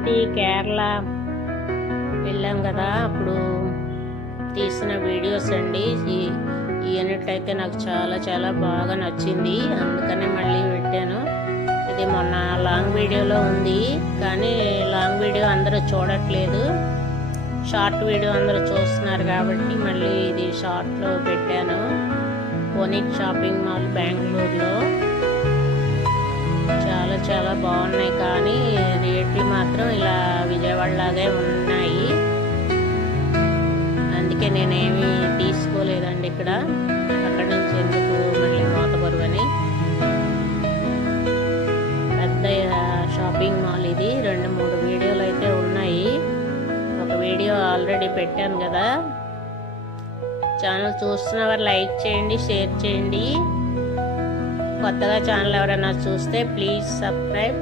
ఊటీ కేరళ వెళ్ళాం కదా, అప్పుడు తీసిన వీడియోస్ అండి. ఈ యూనిట్ అయితే నాకు చాలా చాలా బాగా నచ్చింది, అందుకనే మళ్ళీ పెట్టాను. ఇది మొన్న లాంగ్ వీడియోలో ఉంది, కానీ లాంగ్ వీడియో అందరూ చూడట్లేదు, షార్ట్ వీడియో అందరూ చూస్తున్నారు కాబట్టి మళ్ళీ ఇది షార్ట్లో పెట్టాను. పోనీట్ షాపింగ్ మాల్ బెంగళూరులో చాలా చాలా బాగున్నాయి, కానీ రేట్లు మాత్రం ఇలా విజయవాడలాగే ఉన్నాయి. అందుకే నేనేమి తీసుకోలేదండి ఇక్కడ. అక్కడ నుంచి ఎందుకు మళ్ళీ మోతబరువు అని. పెద్ద షాపింగ్ మాల్ ఇది. 2-3 వీడియోలు అయితే ఉన్నాయి. ఒక వీడియో ఆల్రెడీ పెట్టాను కదా. ఛానల్ చూస్తున్న వారు లైక్ చేయండి, షేర్ చేయండి. కొత్తగా ఛానల్ ఎవరైనా చూస్తే ప్లీజ్ సబ్స్క్రైబ్.